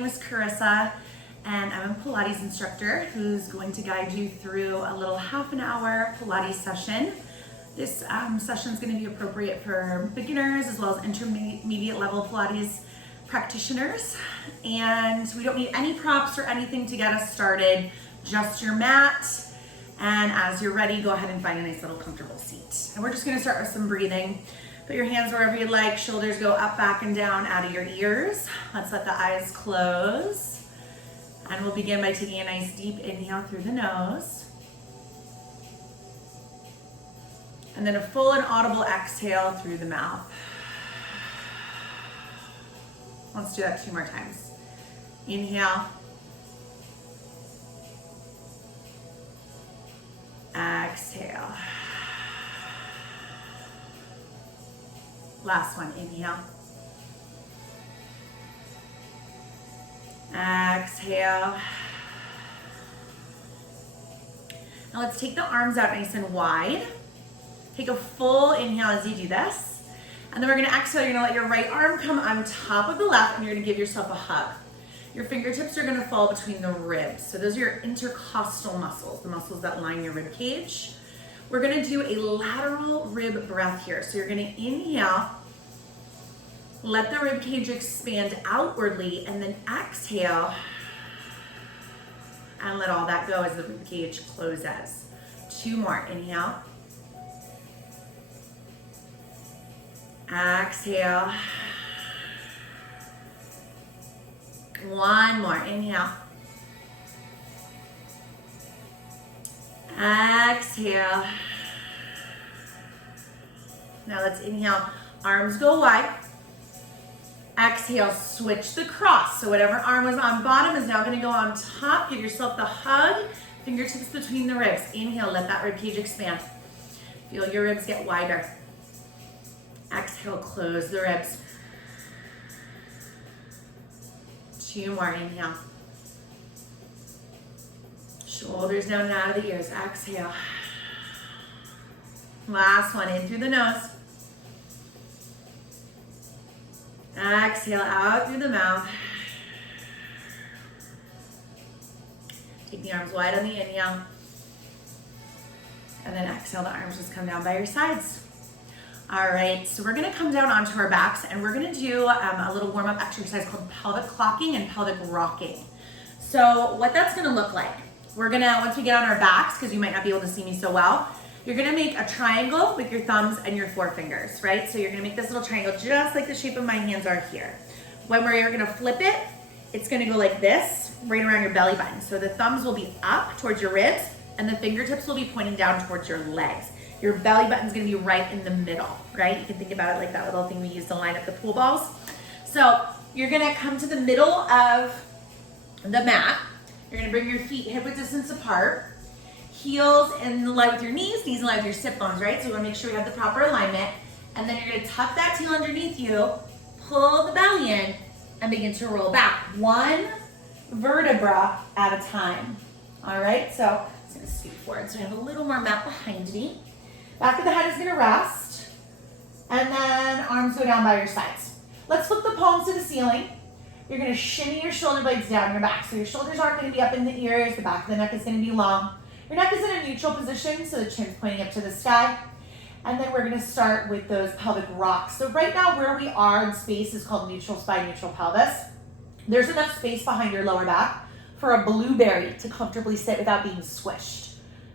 name is Carissa, and I'm a Pilates instructor who's going to guide you through a little half an hour Pilates session. This session is going to be appropriate for beginners as well as intermediate level Pilates practitioners. And we don't need any props or anything to get us started, just your mat. And as you're ready, go ahead and find a nice little comfortable seat. And we're just going to start with some breathing. Put your hands wherever you'd like, shoulders go up, back, and down out of your ears. Let's let the eyes close. And we'll begin by taking a nice deep inhale through the nose. And then a full and audible exhale through the mouth. Let's do that 2 more times. Inhale. Exhale. Last one, inhale. Exhale. Now let's take the arms out nice and wide. Take a full inhale as you do this. And then we're gonna exhale, you're gonna let your right arm come on top of the left and you're gonna give yourself a hug. Your fingertips are gonna fall between the ribs. So those are your intercostal muscles, the muscles that line your rib cage. We're gonna do a lateral rib breath here. So you're gonna inhale, let the rib cage expand outwardly, and then exhale, and let all that go as the rib cage closes. 2 more, inhale. Exhale. 1 more, inhale. Exhale. Now let's inhale, arms go wide. Exhale, switch the cross. So whatever arm was on bottom is now gonna go on top. Give yourself the hug, fingertips between the ribs. Inhale, let that rib cage expand. Feel your ribs get wider. Exhale, close the ribs. 2 more, inhale. Shoulders down and out of the ears, exhale. Last one, in through the nose. Exhale, out through the mouth. Take the arms wide on the inhale. And then exhale, the arms just come down by your sides. All right, so we're gonna come down onto our backs and we're gonna do a little warm-up exercise called pelvic clocking and pelvic rocking. So what that's gonna look like, we're gonna, once we get on our backs, because you might not be able to see me so well, you're gonna make a triangle with your thumbs and your forefingers, right? So you're gonna make this little triangle just like the shape of my hands are here. When we're gonna flip it, it's gonna go like this, right around your belly button. So the thumbs will be up towards your ribs and the fingertips will be pointing down towards your legs. Your belly button's gonna be right in the middle, right? You can think about it like that little thing we use to line up the pool balls. So you're gonna come to the middle of the mat. You're gonna bring your feet hip-width distance apart. Heels in line with your knees, knees in line with your sit bones, right? So we wanna make sure we have the proper alignment. And then you're gonna tuck that heel underneath you, pull the belly in, and begin to roll back. 1 vertebra at a time. All right, so I'm just gonna scoot forward so I have a little more mat behind me. Back of the head is gonna rest, and then arms go down by your sides. Let's flip the palms to the ceiling. You're gonna shimmy your shoulder blades down your back. So your shoulders aren't gonna be up in the ears, the back of the neck is gonna be long. Your neck is in a neutral position, so the chin's pointing up to the sky. And then we're gonna start with those pelvic rocks. So right now where we are in space is called neutral spine, neutral pelvis. There's enough space behind your lower back for a blueberry to comfortably sit without being squished.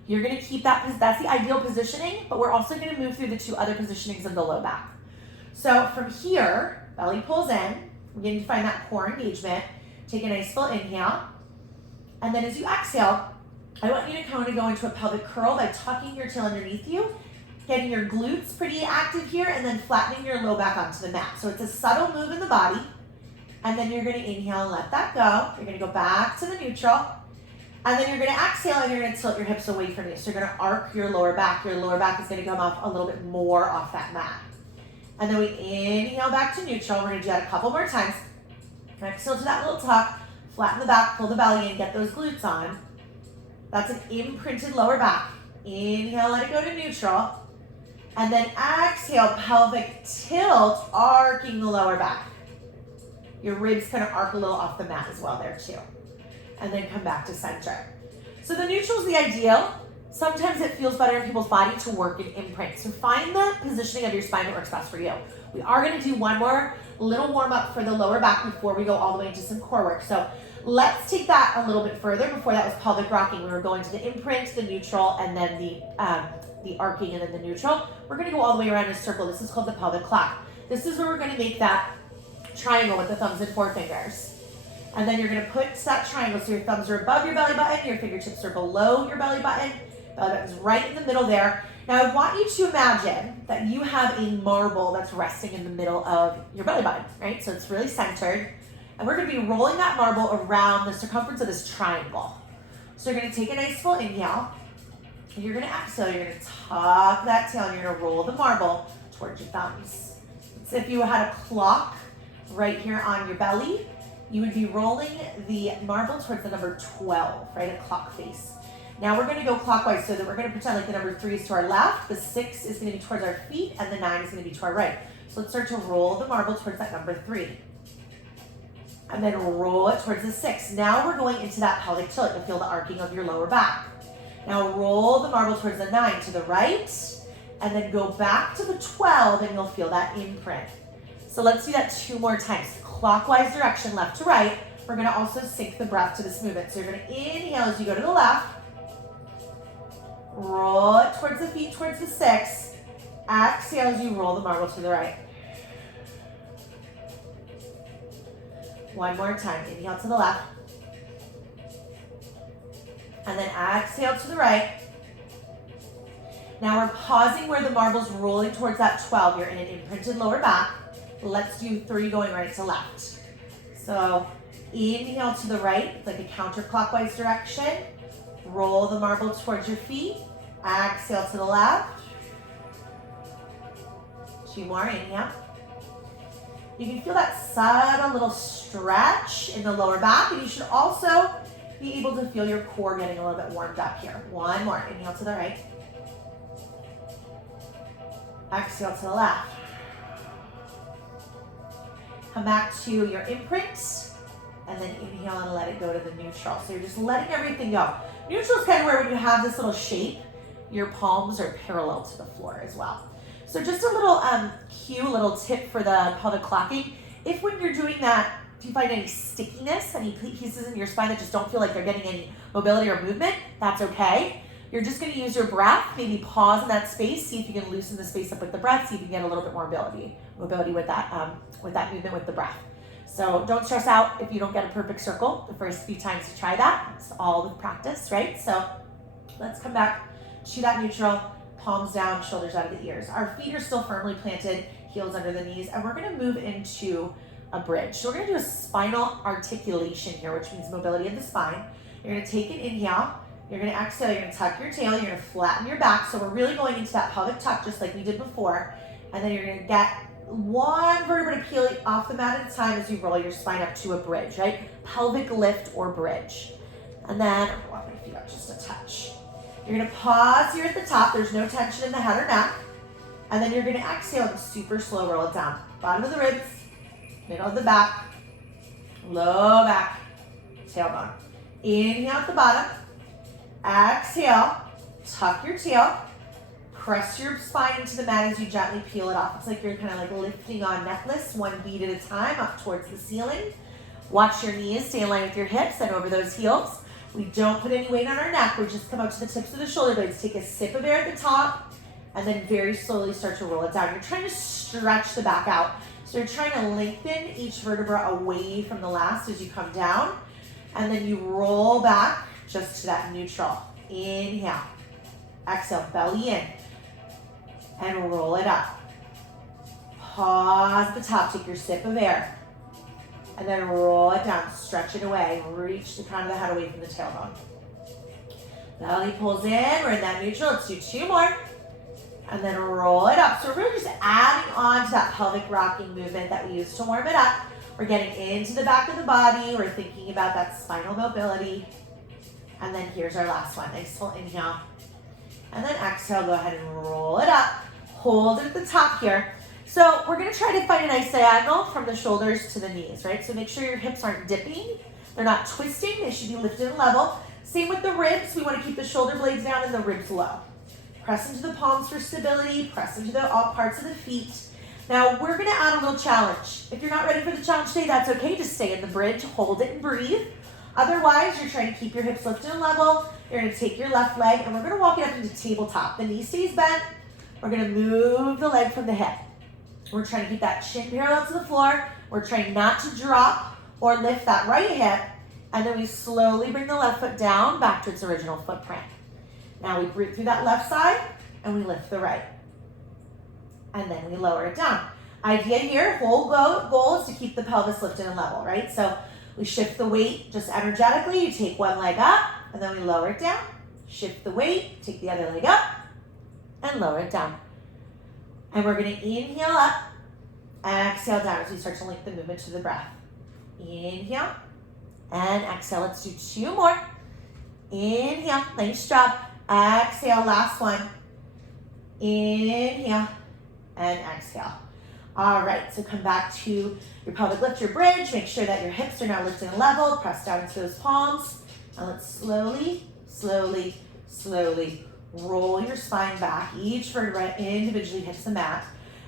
You're gonna keep that, that's the ideal positioning, but we're also gonna move through the 2 other positionings of the low back. So from here, belly pulls in, we're getting to find that core engagement. Take a nice full inhale. And then as you exhale, I want you to kind of go into a pelvic curl by tucking your tail underneath you, getting your glutes pretty active here, and then flattening your low back onto the mat. So it's a subtle move in the body. And then you're gonna inhale and let that go. You're gonna go back to the neutral. And then you're gonna exhale and you're gonna tilt your hips away from you. So you're gonna arc your lower back. Your lower back is gonna come off a little bit more off that mat. And then we inhale back to neutral. We're gonna do that a couple more times. Exhale to that little tuck, flatten the back, pull the belly in, get those glutes on. That's an imprinted lower back. Inhale, let it go to neutral. And then exhale, pelvic tilt, arcing the lower back. Your ribs kind of arc a little off the mat as well there too. And then come back to center. So the neutral is the ideal. Sometimes it feels better in people's body to work in imprint. So find the positioning of your spine that works best for you. We are gonna do one more little warm up for the lower back before we go all the way into some core work. So let's take that a little bit further. Before that was pelvic rocking. We were going to the imprint, the neutral, and then the arcing and then the neutral. We're gonna go all the way around in a circle. This is called the pelvic clock. This is where we're gonna make that triangle with the thumbs and forefingers. And then you're gonna put that triangle so your thumbs are above your belly button, your fingertips are below your belly button. Belly button's right in the middle there. Now I want you to imagine that you have a marble that's resting in the middle of your belly button, right? So it's really centered. And we're gonna be rolling that marble around the circumference of this triangle. So you're gonna take a nice full inhale, and you're gonna exhale, you're gonna tuck that tail, and you're gonna roll the marble towards your thumbs. So if you had a clock right here on your belly, you would be rolling the marble towards the number 12, right, a clock face. Now we're gonna go clockwise so that we're gonna pretend like the number 3 is to our left, the 6 is gonna be towards our feet, and the 9 is gonna be to our right. So let's start to roll the marble towards that number 3. And then roll it towards the 6. Now we're going into that pelvic tilt. You'll feel the arcing of your lower back. Now roll the marble towards the 9 to the right, and then go back to the 12, and you'll feel that imprint. So let's do that 2 more times. Clockwise direction, left to right. We're gonna also sync the breath to this movement. So you're gonna inhale as you go to the left, roll it towards the feet, towards the 6. Exhale as you roll the marble to the right. One more time, inhale to the left. And then exhale to the right. Now we're pausing where the marble's rolling towards that 12. You're in an imprinted lower back. Let's do 3 going right to left. So inhale to the right, like a counterclockwise direction. Roll the marble towards your feet. Exhale to the left. 2 more, inhale. You can feel that subtle little stretch in the lower back, and you should also be able to feel your core getting a little bit warmed up here. 1 more, inhale to the right. Exhale to the left. Come back to your imprint, and then inhale and let it go to the neutral. So you're just letting everything go. Neutral is kind of where when you have this little shape, your palms are parallel to the floor as well. So just a little cue, little tip for the pelvic clocking. If when you're doing that, if you find any stickiness, any pieces in your spine that just don't feel like they're getting any mobility or movement, that's okay. You're just gonna use your breath, maybe pause in that space, see if you can loosen the space up with the breath, see if you can get a little bit more mobility with that movement with the breath. So don't stress out if you don't get a perfect circle the first few times you try that. It's all with practice, right? So let's come back to that neutral, palms down, shoulders out of the ears. Our feet are still firmly planted, heels under the knees, and we're gonna move into a bridge. So we're gonna do a spinal articulation here, which means mobility of the spine. You're gonna take an inhale, you're gonna exhale, you're gonna tuck your tail, you're gonna flatten your back. So we're really going into that pelvic tuck just like we did before. And then you're gonna get 1 vertebra to peel off the mat at a time as you roll your spine up to a bridge, right? Pelvic lift or bridge. And then I'm gonna walk my feet up just a touch. You're gonna pause here at the top. There's no tension in the head or neck. And then you're gonna exhale and super slow roll it down. Bottom of the ribs, middle of the back, low back, tailbone. Inhale at the bottom. Exhale, tuck your tail. Press your spine into the mat as you gently peel it off. It's like you're kind of like lifting on necklace, 1 beat at a time up towards the ceiling. Watch your knees, stay in line with your hips and over those heels. We don't put any weight on our neck. We just come up to the tips of the shoulder blades. Take a sip of air at the top and then very slowly start to roll it down. You're trying to stretch the back out. So you're trying to lengthen each vertebra away from the last as you come down. And then you roll back just to that neutral. Inhale. Exhale, belly in. And roll it up. Pause at the top, take your sip of air. And then roll it down, stretch it away. Reach the crown of the head away from the tailbone. Belly pulls in, we're in that neutral. Let's do 2 more. And then roll it up. So we're really just adding on to that pelvic rocking movement that we used to warm it up. We're getting into the back of the body. We're thinking about that spinal mobility. And then here's our last one. Nice full inhale. And then exhale, go ahead and roll it up. Hold it at the top here. So we're gonna try to find a nice diagonal from the shoulders to the knees, right? So make sure your hips aren't dipping. They're not twisting. They should be lifted and level. Same with the ribs. We wanna keep the shoulder blades down and the ribs low. Press into the palms for stability. Press into all parts of the feet. Now we're gonna add a little challenge. If you're not ready for the challenge today, that's okay. Just stay in the bridge, hold it and breathe. Otherwise, you're trying to keep your hips lifted and level. You're gonna take your left leg and we're gonna walk it up into tabletop. The knee stays bent. We're gonna move the leg from the hip. We're trying to keep that chin parallel to the floor. We're trying not to drop or lift that right hip. And then we slowly bring the left foot down back to its original footprint. Now we breathe through that left side and we lift the right. And then we lower it down. Idea here, whole goal is to keep the pelvis lifted and level, right? So we shift the weight just energetically. You take one leg up and then we lower it down. Shift the weight, take the other leg up and lower it down. And we're gonna inhale up, exhale down as we start to link the movement to the breath. Inhale and exhale. Let's do 2 more. Inhale, nice job. Exhale, last one. Inhale and exhale. All right, so come back to your pelvic lift, your bridge. Make sure that your hips are now lifted and level. Press down into those palms. And let's slowly, slowly, slowly roll your spine back. Each vertebra individually hits the mat.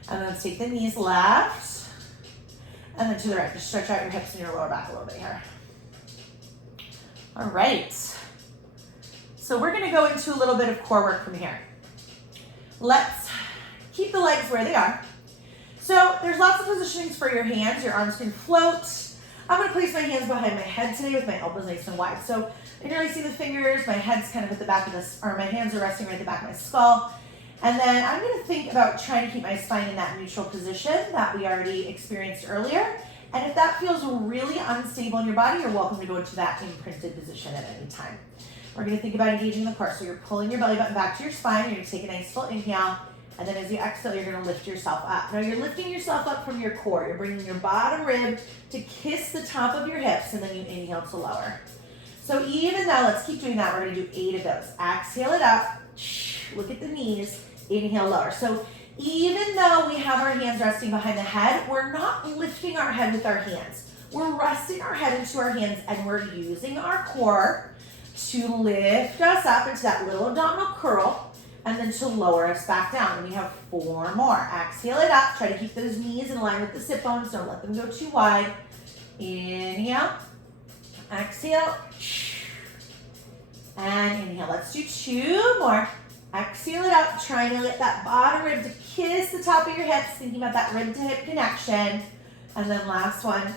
And then let's take the knees left and then to the right. Just stretch out your hips and your lower back a little bit here. All right. So we're gonna go into a little bit of core work from here. Let's keep the legs where they are. So there's lots of positionings for your hands. Your arms can float. I'm gonna place my hands behind my head today with my elbows nice and wide. So I can really see the fingers. My head's kind of at the back of this, or my hands are resting right at the back of my skull. And then I'm gonna think about trying to keep my spine in that neutral position that we already experienced earlier. And if that feels really unstable in your body, you're welcome to go into that imprinted position at any time. We're gonna think about engaging the core. So you're pulling your belly button back to your spine. You're gonna take a nice full inhale. And then as you exhale, you're gonna lift yourself up. Now you're lifting yourself up from your core. You're bringing your bottom rib to kiss the top of your hips, and then you inhale to lower. So even though, let's keep doing that. We're gonna do 8 of those. Exhale it up, look at the knees, inhale, lower. So even though we have our hands resting behind the head, we're not lifting our head with our hands. We're resting our head into our hands, and we're using our core to lift us up into that little abdominal curl, and then to lower us back down. And we have 4 more. Exhale it up. Try to keep those knees in line with the sit bones. Don't let them go too wide. Inhale. Exhale. And inhale. Let's do 2 more. Exhale it up. Trying to let that bottom rib to kiss the top of your hips. Thinking about that rib to hip connection. And then last one.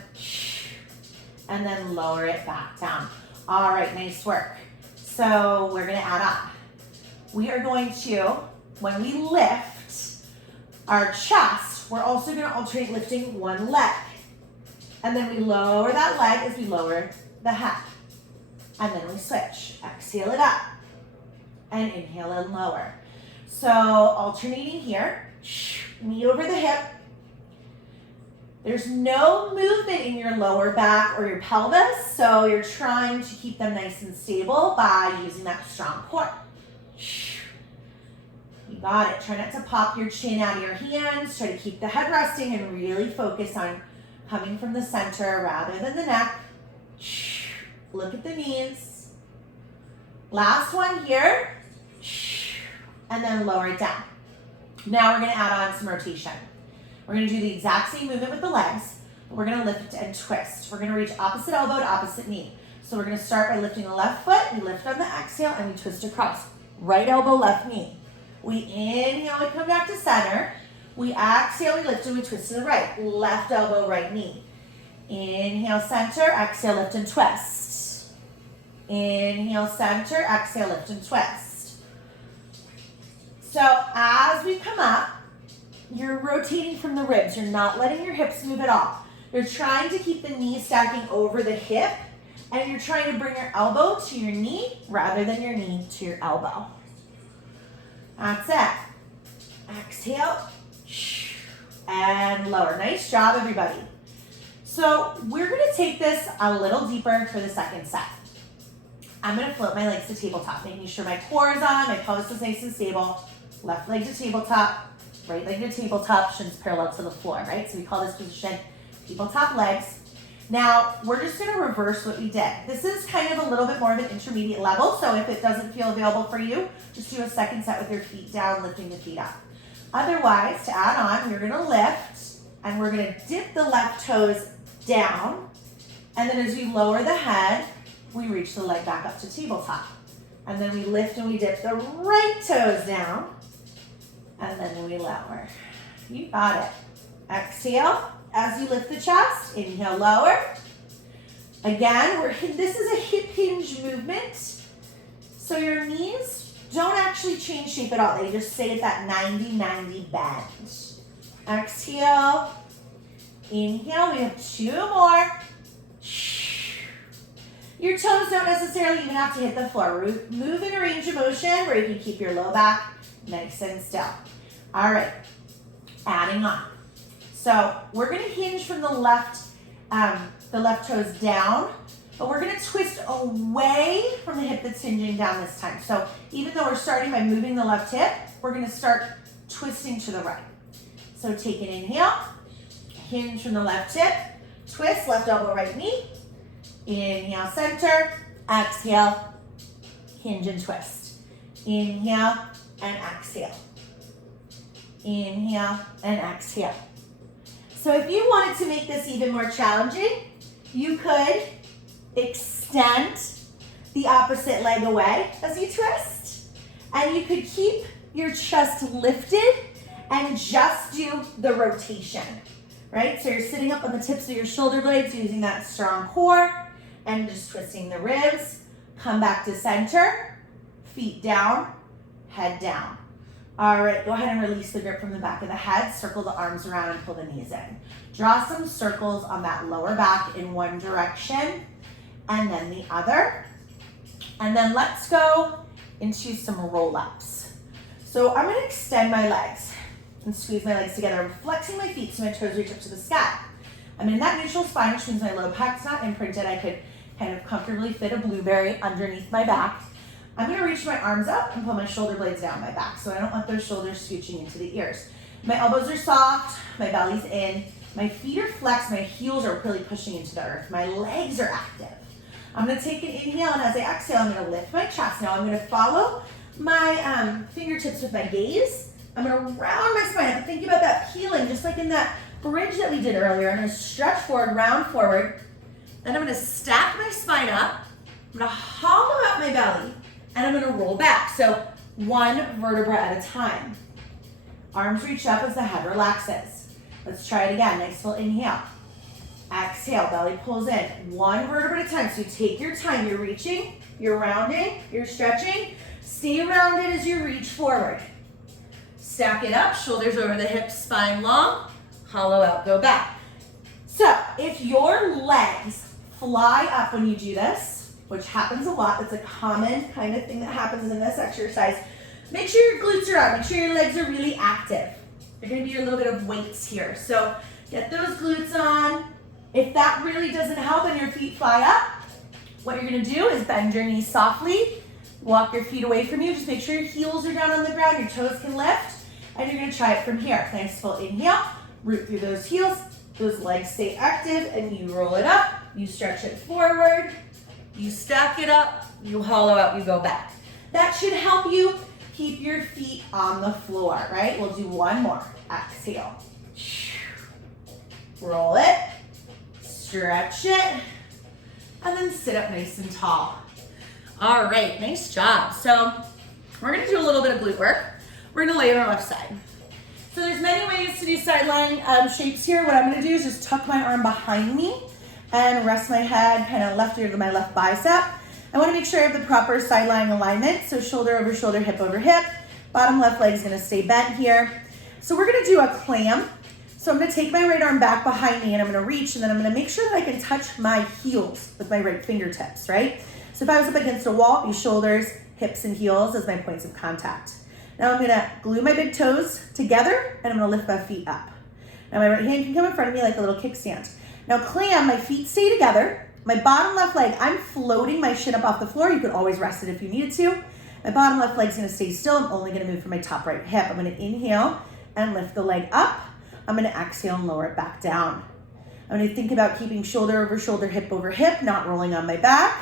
And then lower it back down. All right, nice work. So we're gonna add on. We are going to, when we lift our chest, we're also gonna alternate lifting one leg. And then we lower that leg as we lower the head. And then we switch. Exhale it up. And inhale and lower. So alternating here, knee over the hip. There's no movement in your lower back or your pelvis, so you're trying to keep them nice and stable by using that strong core. You got it. Try not to pop your chin out of your hands. Try to keep the head resting and really focus on coming from the center rather than the neck. Look at the knees. Last one here. And then lower it down. Now we're going to add on some rotation. We're going to do the exact same movement with the legs. But we're going to lift and twist. We're going to reach opposite elbow to opposite knee. So we're going to start by lifting the left foot. We lift on the exhale and we twist across. Right elbow, left knee. We inhale, we come back to center. We exhale, we lift and we twist to the right. Left elbow, right knee. Inhale, center, exhale, lift and twist. Inhale, center, exhale, lift and twist. So as we come up, you're rotating from the ribs. You're not letting your hips move at all. You're trying to keep the knee stacking over the hip, and you're trying to bring your elbow to your knee rather than your knee to your elbow. That's it. Exhale. And lower. Nice job, everybody. So we're going to take this a little deeper for the second set. I'm going to float my legs to tabletop, making sure my core is on, my pelvis is nice and stable. Left leg to tabletop, right leg to tabletop, shins parallel to the floor, right? So we call this position tabletop legs. Now, we're just gonna reverse what we did. This is kind of a little bit more of an intermediate level, so if it doesn't feel available for you, just do a second set with your feet down, lifting the feet up. Otherwise, to add on, we're gonna lift, and we're gonna dip the left toes down, and then as we lower the head, we reach the leg back up to tabletop. And then we lift and we dip the right toes down, and then we lower. You got it. Exhale. As you lift the chest, inhale, lower. Again, this is a hip hinge movement. So your knees don't actually change shape at all. They just stay at that 90-90 bend. Exhale. Inhale, we have 2 more. Your toes don't necessarily even have to hit the floor. Move in a range of motion where you can keep your low back nice and still. All right, adding on. So we're gonna hinge from the left toes down, but we're gonna twist away from the hip that's hinging down this time. So even though we're starting by moving the left hip, we're gonna start twisting to the right. So take an inhale, hinge from the left hip, twist, left elbow, right knee. Inhale, center, exhale, hinge and twist. Inhale and exhale. Inhale and exhale. So if you wanted to make this even more challenging, you could extend the opposite leg away as you twist, and you could keep your chest lifted and just do the rotation, right? So you're sitting up on the tips of your shoulder blades using that strong core and just twisting the ribs. Come back to center, feet down, head down. All right, go ahead and release the grip from the back of the head. Circle the arms around and pull the knees in. Draw some circles on that lower back in one direction and then the other. And then let's go into some roll-ups. So I'm gonna extend my legs and squeeze my legs together. I'm flexing my feet so my toes reach up to the sky. I'm in that neutral spine, which means my low back's not imprinted. I could kind of comfortably fit a blueberry underneath my back. I'm gonna reach my arms up and pull my shoulder blades down my back, so I don't want those shoulders scooching into the ears. My elbows are soft, my belly's in, my feet are flexed, my heels are really pushing into the earth, my legs are active. I'm gonna take an inhale, and as I exhale, I'm gonna lift my chest. Now I'm gonna follow my fingertips with my gaze. I'm gonna round my spine. I'm thinking about that peeling, just like in that bridge that we did earlier. I'm gonna stretch forward, round forward. Then I'm gonna stack my spine up. I'm gonna hollow out my belly, and I'm gonna roll back. So one vertebra at a time. Arms reach up as the head relaxes. Let's try it again. Nice full inhale. Exhale, belly pulls in. One vertebra at a time. So you take your time. You're reaching, you're rounding, you're stretching. Stay rounded as you reach forward. Stack it up, shoulders over the hips, spine long. Hollow out, go back. So if your legs fly up when you do this, which happens a lot, it's a common kind of thing that happens in this exercise, make sure your glutes are out, make sure your legs are really active. They're gonna be a little bit of weights here. So get those glutes on. If that really doesn't help and your feet fly up, what you're gonna do is bend your knees softly, walk your feet away from you, just make sure your heels are down on the ground, your toes can lift, and you're gonna try it from here. Nice full inhale, root through those heels, those legs stay active, and you roll it up, you stretch it forward, you stack it up, you hollow out, you go back. That should help you keep your feet on the floor, right? We'll do one more. Exhale. Roll it, stretch it, and then sit up nice and tall. All right, nice job. So we're gonna do a little bit of glute work. We're gonna lay on our left side. So there's many ways to do sideline shapes here. What I'm gonna do is just tuck my arm behind me and rest my head kind of left ear to my left bicep. I wanna make sure I have the proper sideline alignment. So shoulder over shoulder, hip over hip. Bottom left leg is gonna stay bent here. So we're gonna do a clam. So I'm gonna take my right arm back behind me and I'm gonna reach, and then I'm gonna make sure that I can touch my heels with my right fingertips, right? So if I was up against a wall, these shoulders, hips, and heels as my points of contact. Now I'm gonna glue my big toes together and I'm gonna lift my feet up. Now my right hand can come in front of me like a little kickstand. Now clam, my feet stay together. My bottom left leg, I'm floating my shin up off the floor. You could always rest it if you needed to. My bottom left leg's gonna stay still. I'm only gonna move from my top right hip. I'm gonna inhale and lift the leg up. I'm gonna exhale and lower it back down. I'm gonna think about keeping shoulder over shoulder, hip over hip, not rolling on my back.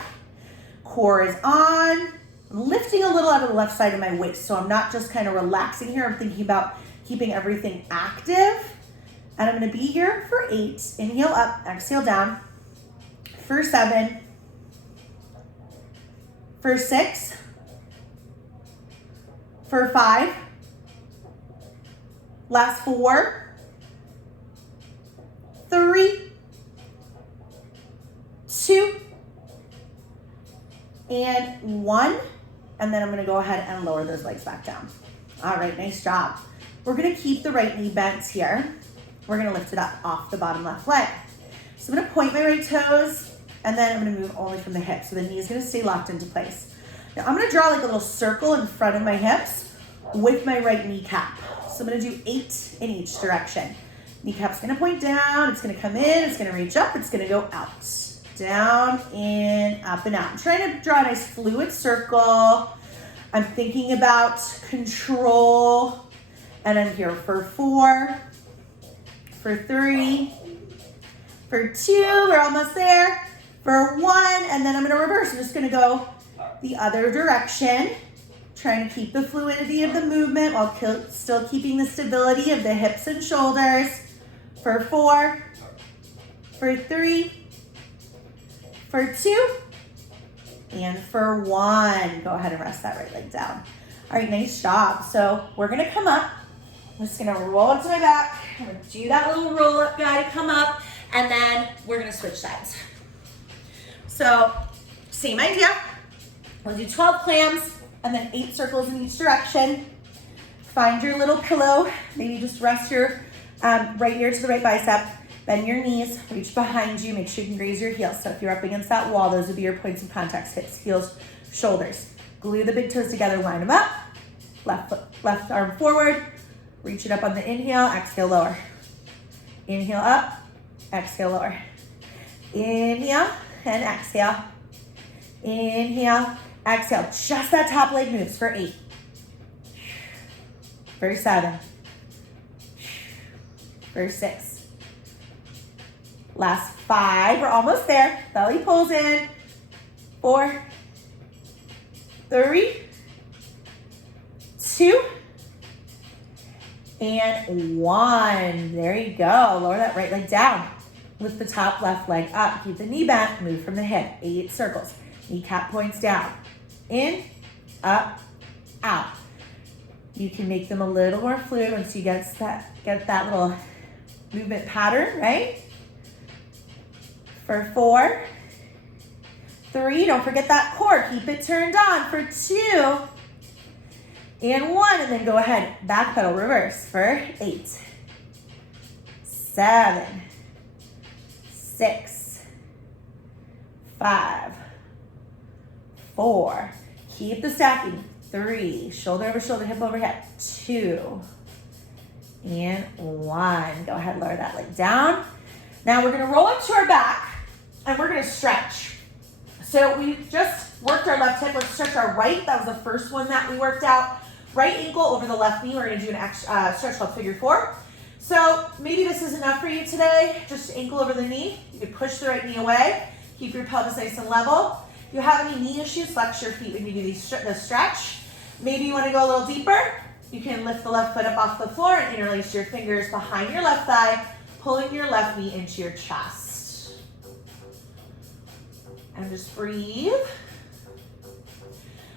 Core is on. I'm lifting a little out of the left side of my waist, so I'm not just kind of relaxing here. I'm thinking about keeping everything active. And I'm gonna be here for 8. Inhale up, exhale down. For 7. For 6. For 5. Last 4. 3. 2. And 1. And then I'm gonna go ahead and lower those legs back down. All right, nice job. We're gonna keep the right knee bent here. We're gonna lift it up off the bottom left leg. So I'm gonna point my right toes, and then I'm gonna move only from the hips. So the knee is gonna stay locked into place. Now I'm gonna draw like a little circle in front of my hips with my right kneecap. So I'm gonna do 8 in each direction. Kneecap's gonna point down, it's gonna come in, it's gonna reach up, it's gonna go out. Down, in, up, and out. I'm trying to draw a nice fluid circle. I'm thinking about control, and I'm here for 4, for 3, for 2, we're almost there, for 1, and then I'm gonna reverse. I'm just gonna go the other direction, trying to keep the fluidity of the movement while still keeping the stability of the hips and shoulders. For 4, for 3, for 2, and for 1. Go ahead and rest that right leg down. All right, nice job. So we're gonna come up. I'm just gonna roll up to my back. I'm gonna do that little roll up guy to come up, and then we're gonna switch sides. So same idea. We'll do 12 clams and then 8 circles in each direction. Find your little pillow. Maybe just rest your right ear to the right bicep. Bend your knees, reach behind you, make sure you can raise your heels. So if you're up against that wall, those would be your points of contact, hips, heels, shoulders. Glue the big toes together, line them up. Left arm forward, reach it up on the inhale, exhale, lower. Inhale up, exhale, lower. Inhale and exhale. Inhale, exhale. Just that top leg moves for 8. For 7. For 6. Last 5, we're almost there. Belly pulls in. 4, 3, 2, and 1. There you go. Lower that right leg down. Lift the top left leg up. Keep the knee bent. Move from the hip. 8 circles. Kneecap points down. In, up, out. You can make them a little more fluid once you get that little movement pattern, right? For 4, 3, don't forget that core, keep it turned on. For 2, and 1, and then go ahead, back pedal, reverse for 8, 7, 6, 5, 4, keep the stacking, 3, shoulder over shoulder, hip over hip, 2, and 1. Go ahead, lower that leg down. Now we're gonna roll up to our back, and we're gonna stretch. So we just worked our left hip. Let's stretch our right. That was the first one that we worked out. Right ankle over the left knee. We're gonna do an stretch called figure 4. So maybe this is enough for you today. Just ankle over the knee. You can push the right knee away. Keep your pelvis nice and level. If you have any knee issues, flex your feet when you do the stretch. Maybe you wanna go a little deeper. You can lift the left foot up off the floor and interlace your fingers behind your left thigh, pulling your left knee into your chest. And just breathe.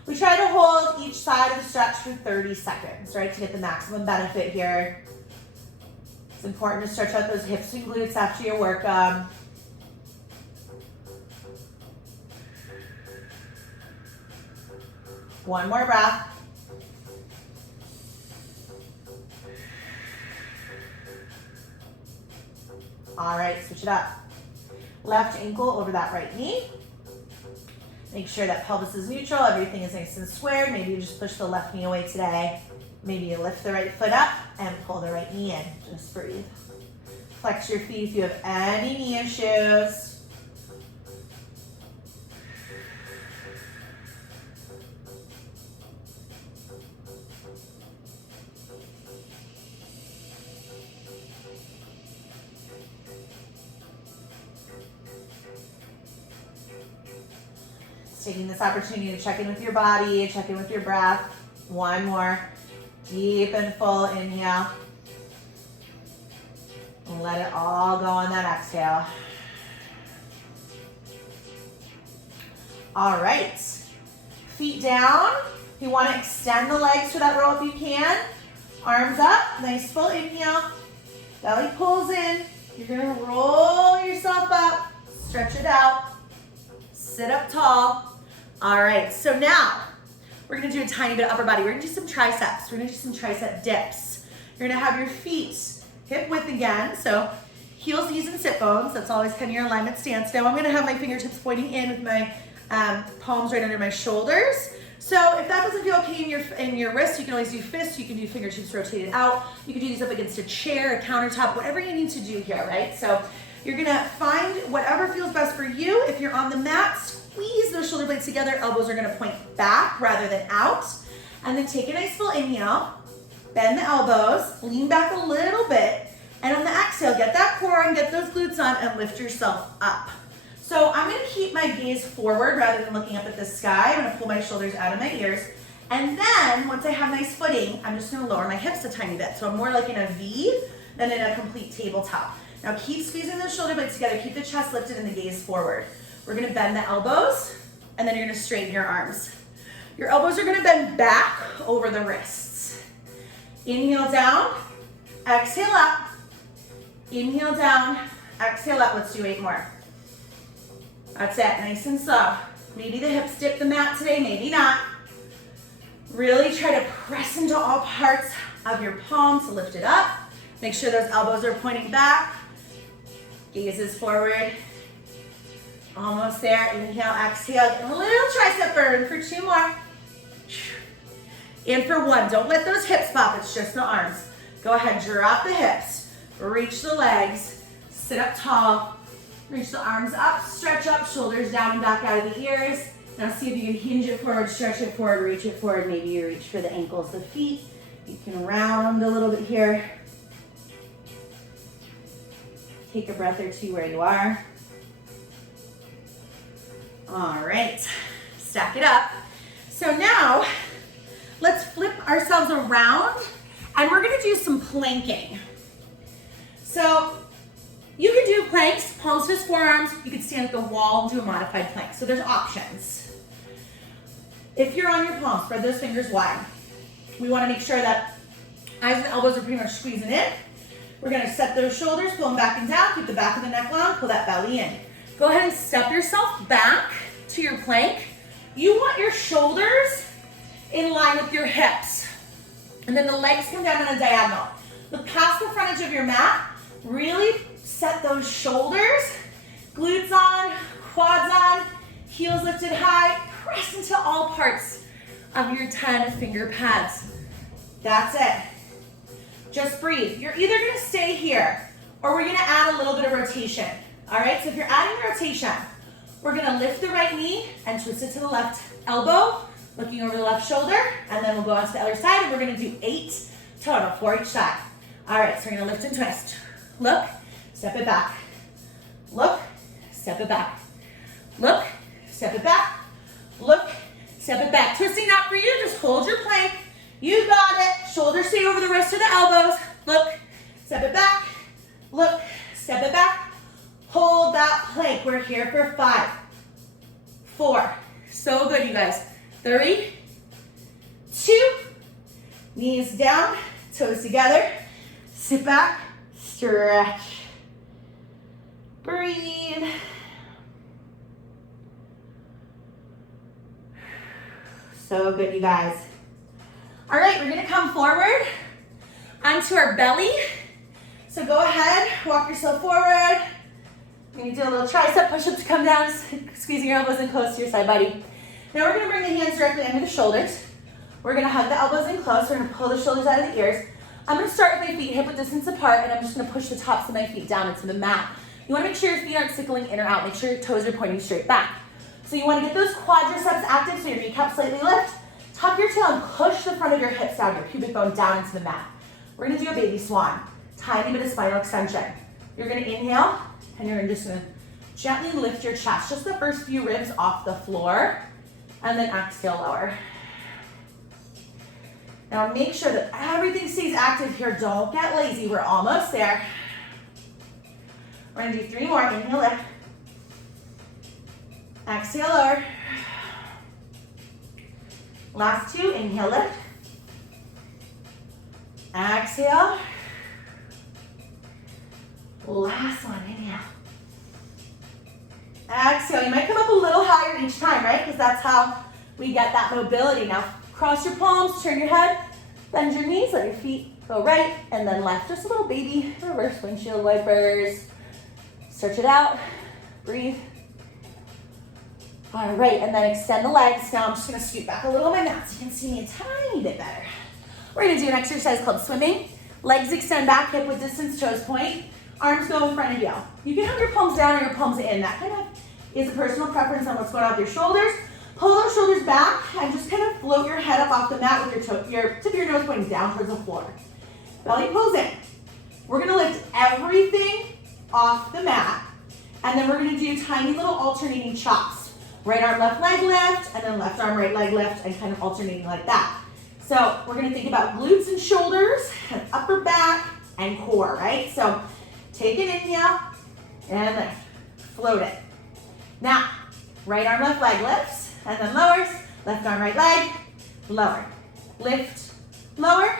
We try to hold each side of the stretch for 30 seconds, right, to get the maximum benefit here. It's important to stretch out those hips and glutes after your work. One more breath. All right, switch it up. Left ankle over that right knee. Make sure that pelvis is neutral, everything is nice and squared. Maybe you just push the left knee away today. Maybe you lift the right foot up and pull the right knee in. Just breathe. Flex your feet if you have any knee issues. taking this opportunity to check in with your body, check in with your breath. One more. Deep and full inhale. And let it all go on that exhale. All right. Feet down. You want to extend the legs for that row if you can. Arms up. Nice full inhale. Belly pulls in. You're going to roll yourself up. Stretch it out. Sit up tall. All right. So now we're going to do a tiny bit of upper body. We're going to do some triceps. We're going to do some tricep dips. You're going to have your feet hip width again. So heels, knees, and sit bones. That's always kind of your alignment stance. Now I'm going to have my fingertips pointing in with my palms right under my shoulders. So if that doesn't feel okay in your wrist, you can always do fists. You can do fingertips rotated out. You can do these up against a chair, a countertop, whatever you need to do here, right? So you're gonna find whatever feels best for you. If you're on the mat, squeeze those shoulder blades together. Elbows are gonna point back rather than out. And then take a nice full inhale. Bend the elbows, lean back a little bit. And on the exhale, get that core and get those glutes on and lift yourself up. So I'm gonna keep my gaze forward rather than looking up at the sky. I'm gonna pull my shoulders out of my ears. And then once I have nice footing, I'm just gonna lower my hips a tiny bit. So I'm more like in a V than in a complete tabletop. Now keep squeezing those shoulder blades together. Keep the chest lifted and the gaze forward. We're gonna bend the elbows and then you're gonna straighten your arms. Your elbows are gonna bend back over the wrists. Inhale down, exhale up. Inhale down, exhale up. Let's do 8 more. That's it, nice and slow. Maybe the hips dip the mat today, maybe not. Really try to press into all parts of your palms to lift it up. Make sure those elbows are pointing back. Gaze is forward. Almost there, inhale, exhale. Get a little tricep burn for 2 more. In for 1, don't let those hips pop, it's just the arms. Go ahead, drop the hips, reach the legs, sit up tall. Reach the arms up, stretch up, shoulders down and back out of the ears. Now see if you can hinge it forward, stretch it forward, reach it forward. Maybe you reach for the ankles, the feet. You can round a little bit here. Take a breath or 2 where you are. All right, stack it up. So now let's flip ourselves around and we're gonna do some planking. So you can do planks, palms to forearms. You can stand at the wall and do a modified plank. So there's options. If you're on your palms, spread those fingers wide. We want to make sure that eyes and elbows are pretty much squeezing in. We're going to set those shoulders, pull them back and down. Keep the back of the neck long, pull that belly in. Go ahead and step yourself back to your plank. You want your shoulders in line with your hips. And then the legs come down on a diagonal. Look past the frontage of your mat. Really set those shoulders, glutes on, quads on, heels lifted high. Press into all parts of your 10 finger pads. That's it. Just breathe. You're either gonna stay here or we're gonna add a little bit of rotation. All right, so if you're adding the rotation, we're gonna lift the right knee and twist it to the left elbow, looking over the left shoulder, and then we'll go on to the other side and we're gonna do 8 total for each side. All right, so we're gonna lift and twist. Look, step it back. Look, step it back. Look, step it back. Look, step it back. Twisting not for you, just hold your plank. You got it. Shoulders stay over the wrist or the elbows. Look, step it back. Look, step it back. Hold that plank. We're here for 5, 4. So good, you guys. 3, 2. Knees down, toes together. Sit back. Stretch. Breathe. So good, you guys. All right, we're gonna come forward onto our belly. So go ahead, walk yourself forward. You're gonna do a little tricep push-up to come down, squeezing your elbows in close to your side body. Now we're gonna bring the hands directly under the shoulders. We're gonna hug the elbows in close. We're gonna pull the shoulders out of the ears. I'm gonna start with my feet hip width distance apart, and I'm just gonna push the tops of my feet down into the mat. You wanna make sure your feet aren't sickling in or out. Make sure your toes are pointing straight back. So you wanna get those quadriceps active so your kneecaps slightly lift. Tuck your tail and push the front of your hips down, your pubic bone down into the mat. We're gonna do a baby swan. Tiny bit of spinal extension. You're gonna inhale, and you're just gonna gently lift your chest, just the first few ribs off the floor. And then exhale, lower. Now make sure that everything stays active here. Don't get lazy. We're almost there. We're gonna do 3 more. Inhale, lift. Exhale, lower. Last 2, inhale, lift. Exhale. Last one, inhale. Exhale. You might come up a little higher each time, right? Because that's how we get that mobility. Now, cross your palms, turn your head, bend your knees, let your feet go right and then left. Just a little baby reverse windshield wipers. Stretch it out, breathe. All right, and then extend the legs. Now I'm just gonna scoot back a little on my mat so you can see me a tiny bit better. We're gonna do an exercise called swimming. Legs extend back, hip width distance, toes point. Arms go in front of you. You can have your palms down or your palms in. That kind of is a personal preference on what's going on with your shoulders. Pull those shoulders back and just kind of float your head up off the mat with your tip of your nose pointing down towards the floor. Belly pulls in. We're gonna lift everything off the mat, and then we're gonna do tiny little alternating chops. Right arm, left leg lift, and then left arm, right leg lift, and kind of alternating like that. So we're gonna think about glutes and shoulders, and upper back, and core, right? So take an inhale, and lift, float it. Now, right arm, left leg lifts, and then lowers, left arm, right leg, lower. Lift, lower,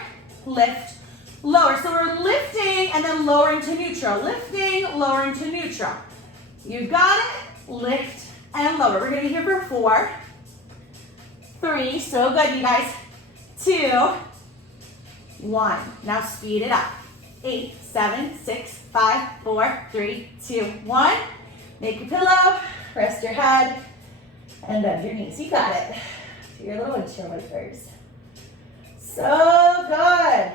lift, lower. So we're lifting and then lowering to neutral. Lifting, lowering to neutral. You got it, lift and lower. We're gonna be here for 4, 3, so good you guys, 2, 1. Now speed it up. 8, 7, 6, 5, 4, 3, 2, 1. Make a pillow, rest your head, and bend your knees. You got it. Do your little windshield wipers. So good.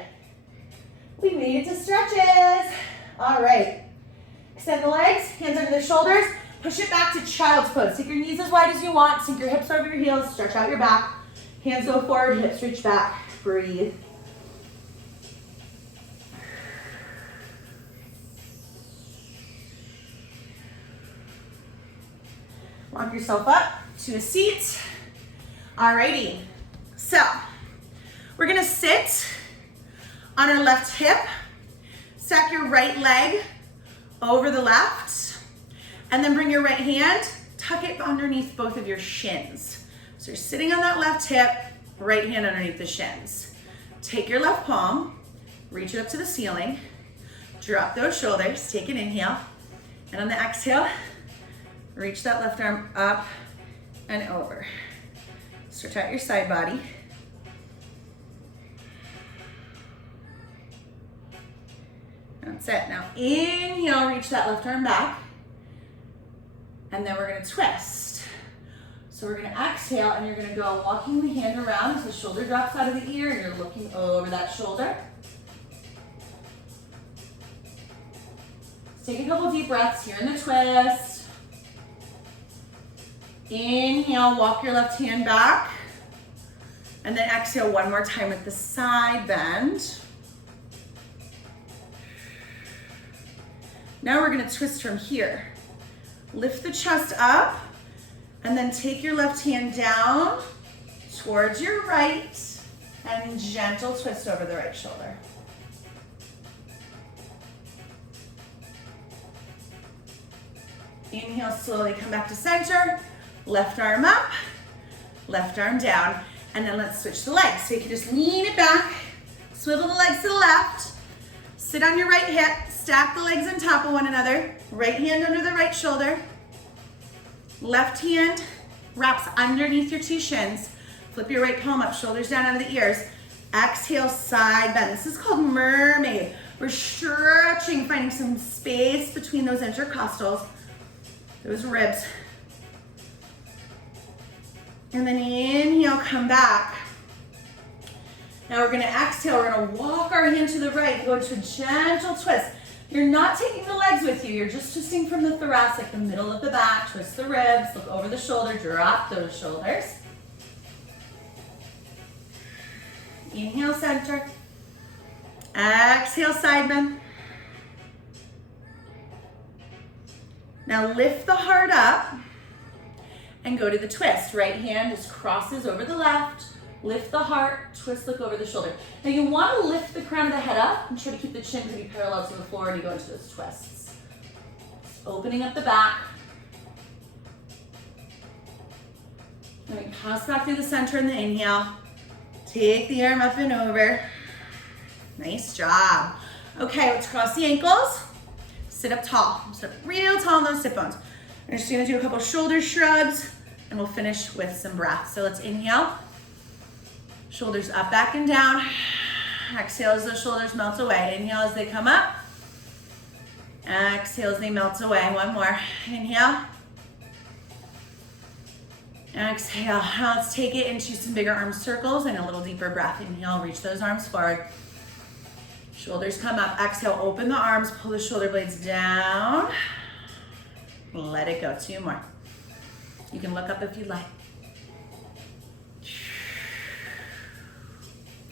We made it to stretches. All right. Extend the legs, hands under the shoulders. Push it back to child's pose. Take your knees as wide as you want. Sink your hips over your heels. Stretch out your back. Hands go forward, hips reach back. Breathe. Walk yourself up to a seat. Alrighty. So, we're gonna sit on our left hip. Stack your right leg over the left. And then bring your right hand, tuck it underneath both of your shins. So you're sitting on that left hip, right hand underneath the shins. Take your left palm, reach it up to the ceiling, drop those shoulders, take an inhale, and on the exhale, reach that left arm up and over. Stretch out your side body. That's it. Now inhale, reach that left arm back. And then we're gonna twist. So we're gonna exhale and you're gonna go walking the hand around as the shoulder drops out of the ear and you're looking over that shoulder. Take a couple deep breaths here in the twist. Inhale, walk your left hand back. And then exhale one more time with the side bend. Now we're gonna twist from here. Lift the chest up and then take your left hand down towards your right and gentle twist over the right shoulder. Inhale, slowly come back to center. Left arm up, left arm down. And then let's switch the legs. So you can just lean it back, swivel the legs to the left, sit on your right hip, stack the legs on top of one another, right hand under the right shoulder, left hand wraps underneath your two shins, flip your right palm up, shoulders down out of the ears, exhale, side bend. This is called Mermaid. We're stretching, finding some space between those intercostals, those ribs. And then inhale, come back. Now we're gonna exhale, we're gonna walk our hand to the right, go into a gentle twist. You're not taking the legs with you, you're just twisting from the thoracic, the middle of the back, twist the ribs, look over the shoulder, drop those shoulders. Inhale, center. Exhale, side bend. Now lift the heart up and go to the twist. Right hand just crosses over the left, lift the heart, twist, look over the shoulder. Now you want to lift the crown of the head up and try to keep the chin pretty parallel to the floor and you go into those twists. Opening up the back. Then we pass back through the center in the inhale. Take the arm up and over. Nice job. Okay, let's cross the ankles. Sit up tall. Sit up real tall on those sit bones. We're just gonna do a couple shoulder shrugs and we'll finish with some breath. So let's inhale. Shoulders up, back, and down. Exhale as those shoulders melt away. Inhale as they come up. Exhale as they melt away. One more. Inhale. Exhale. Now let's take it into some bigger arm circles and a little deeper breath. Inhale, reach those arms forward. Shoulders come up. Exhale, open the arms, pull the shoulder blades down. Let it go. 2 more. You can look up if you'd like.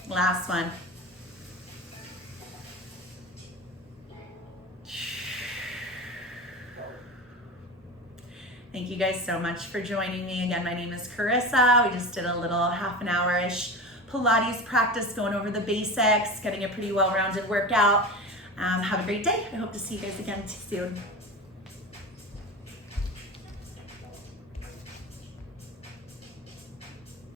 Last one. Thank you guys so much for joining me. Again, my name is Carissa. We just did a little half an hour-ish Pilates practice, going over the basics, getting a pretty well-rounded workout. Have a great day. I hope to see you guys again soon.